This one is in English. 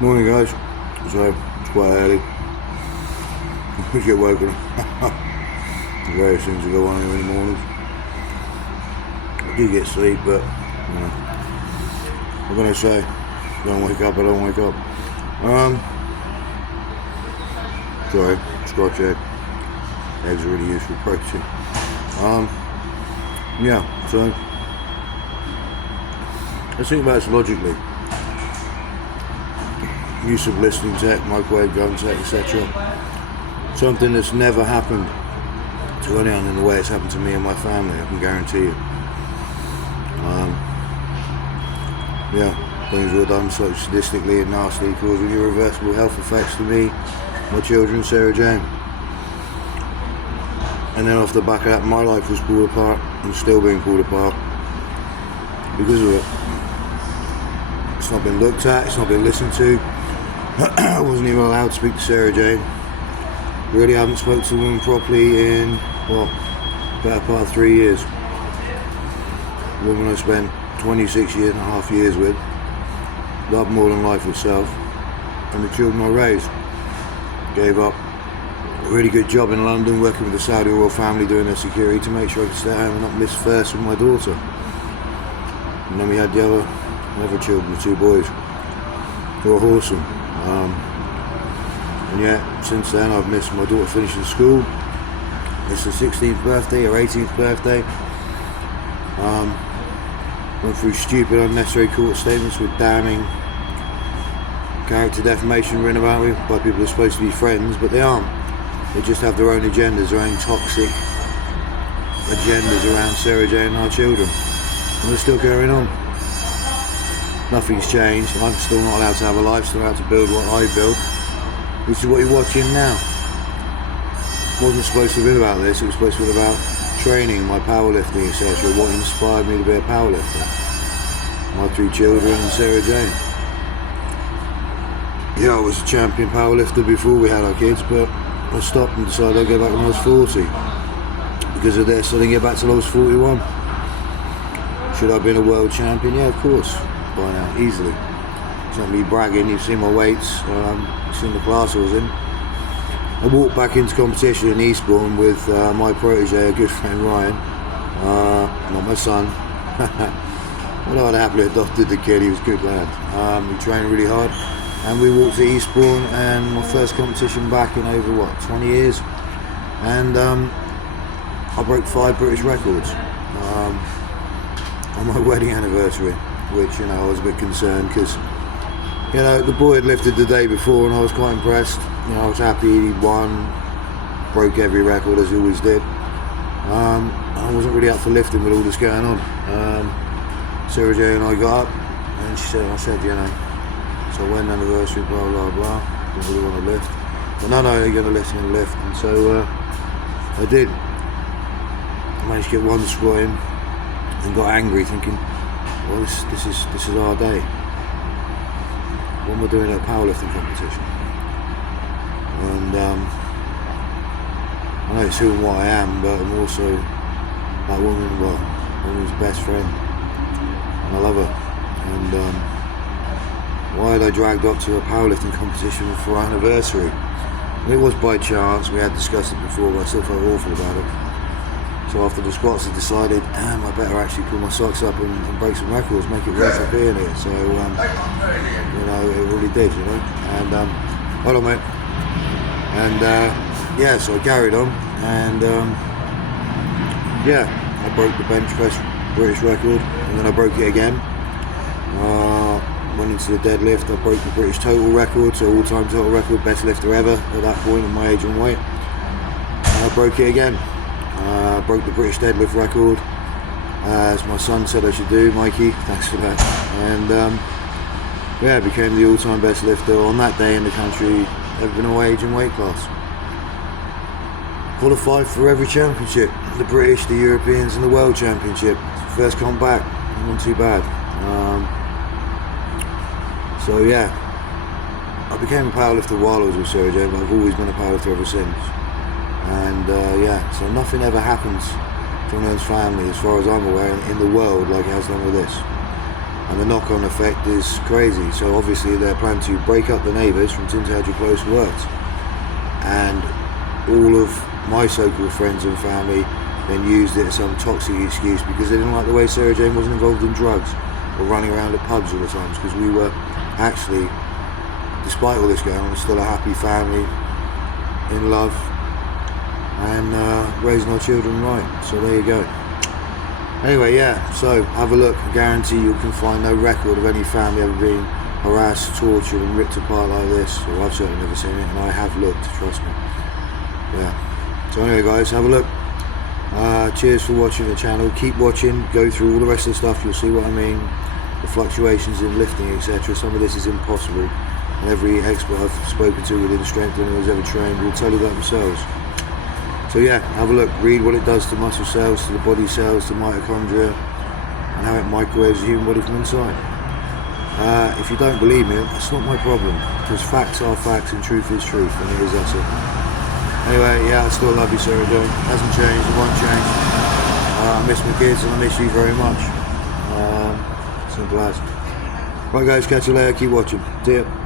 Morning guys, so it's quite early. We get woken various things that go on here in the mornings. I do get sleep, but what can I say? Don't wake up, I don't wake up. Sorry, Scotch egg. Eggs are really useful protein. Yeah, so let's think about this logically. Use of listening tech, microwave gun tech, etc. Something that's never happened to anyone in the way it's happened to me and my family, I can guarantee you. Things were done so sadistically and nastily, causing irreversible health effects to me, my children, Sarah Jane. And then off the back of that, my life was pulled apart and still being pulled apart because of it. It's not been looked at, it's not been listened to. I wasn't even allowed to speak to Sarah Jane. Really haven't spoken to a woman properly in, better part of 3 years. A woman I spent 26 years and a half years with, loved more than life itself, and the children I raised. Gave up a really good job in London working with the Saudi royal family doing their security to make sure I could stay home and not miss first with my daughter. And then we had the other children, the 2 boys, who were awesome. And yet, since then, I've missed my daughter finishing school. It's her 16th birthday, her 18th birthday. Went through stupid, unnecessary court statements with damning character defamation written about me by people who are supposed to be friends, but they aren't. They just have their own agendas, their own toxic agendas around Sarah Jane and our children. And they're still carrying on. Nothing's changed. I'm still not allowed to have a life, still allowed to build what I built, which is what you're watching now. It wasn't supposed to be about this, it was supposed to be about training, my powerlifting, etc. What inspired me to be a powerlifter. My 3 children and Sarah Jane. Yeah, I was a champion powerlifter before we had our kids, but I stopped and decided I'd go back when I was 40. Because of this, I didn't get back till I was 41. Should I have been a world champion? Yeah, of course. By now, easily. It's not me bragging, you've seen my weights, you've seen the class I was in. I walked back into competition in Eastbourne with my protege, a good friend Ryan, not my son. Although I'd happily adopted the kid, he was a good lad. We trained really hard, and we walked to Eastbourne, and my first competition back in over 20 years, and I broke 5 British records on my wedding anniversary, which I was a bit concerned because the boy had lifted the day before and I was quite impressed. I was happy he won, broke every record as he always did. I wasn't really up for lifting with all this going on. Sarah Jane and I got up and I said, so wedding anniversary, blah blah blah, didn't really want to lift. But no, you're going to lift, you're going to lift. And so I did. I managed to get 1 squat in and got angry thinking, well, this is our day. When we're doing a powerlifting competition, and I know it's who and what I am, but I'm also that woman's best friend, and I love her. And why had I dragged up to a powerlifting competition for our anniversary? It was by chance. We had discussed it before, but I still felt awful about it. So after the squats, I decided, damn, I better actually pull my socks up and break some records, make it worth it being here. So, it really did, And, hold on, mate. And, so I carried on, and, I broke the bench press British record, and then I broke it again. Went into the deadlift, I broke the British total record, so all-time total record, best lifter ever at that point in my age and weight. And I broke it again. Broke the British deadlift record, as my son said I should do, Mikey, thanks for that. And became the all-time best lifter on that day in the country, ever in my age and weight class. Qualified for every championship, the British, the Europeans and the World Championship. First comp back, not too bad. I became a powerlifter while I was with Sarah Jane, but I've always been a powerlifter ever since. And so nothing ever happens to anyone's family, as far as I'm aware, in the world like it has done with this. and the knock-on effect is crazy. So obviously they're planning to break up the neighbours from Tintagel Close works, and all of my so-called friends and family then used it as some toxic excuse because they didn't like the way Sarah Jane wasn't involved in drugs or running around at pubs all the time, because we were actually, despite all this going on, still a happy family in love and raising our children right. So there you go. Anyway, yeah, so have a look. I guarantee you can find no record of any family ever being harassed, tortured and ripped apart like this. Well, I've certainly never seen it, and I have looked, trust me. Yeah. So anyway guys, have a look. Cheers for watching the channel. Keep watching, go through all the rest of the stuff, you'll see what I mean. The fluctuations in lifting, etc. Some of this is impossible, and every expert I've spoken to within strength and who's ever trained will tell you that themselves. So yeah, have a look, read what it does to muscle cells, to the body cells, to mitochondria, and how it microwaves the human body from inside. If you don't believe me, that's not my problem, because facts are facts and truth is truth, and it is, that's it. Anyway, yeah, I still love you, Sarah Jane. Hasn't changed, it won't change. I miss my kids and I miss you very much. Simple as. Right guys, catch you later, keep watching. See ya.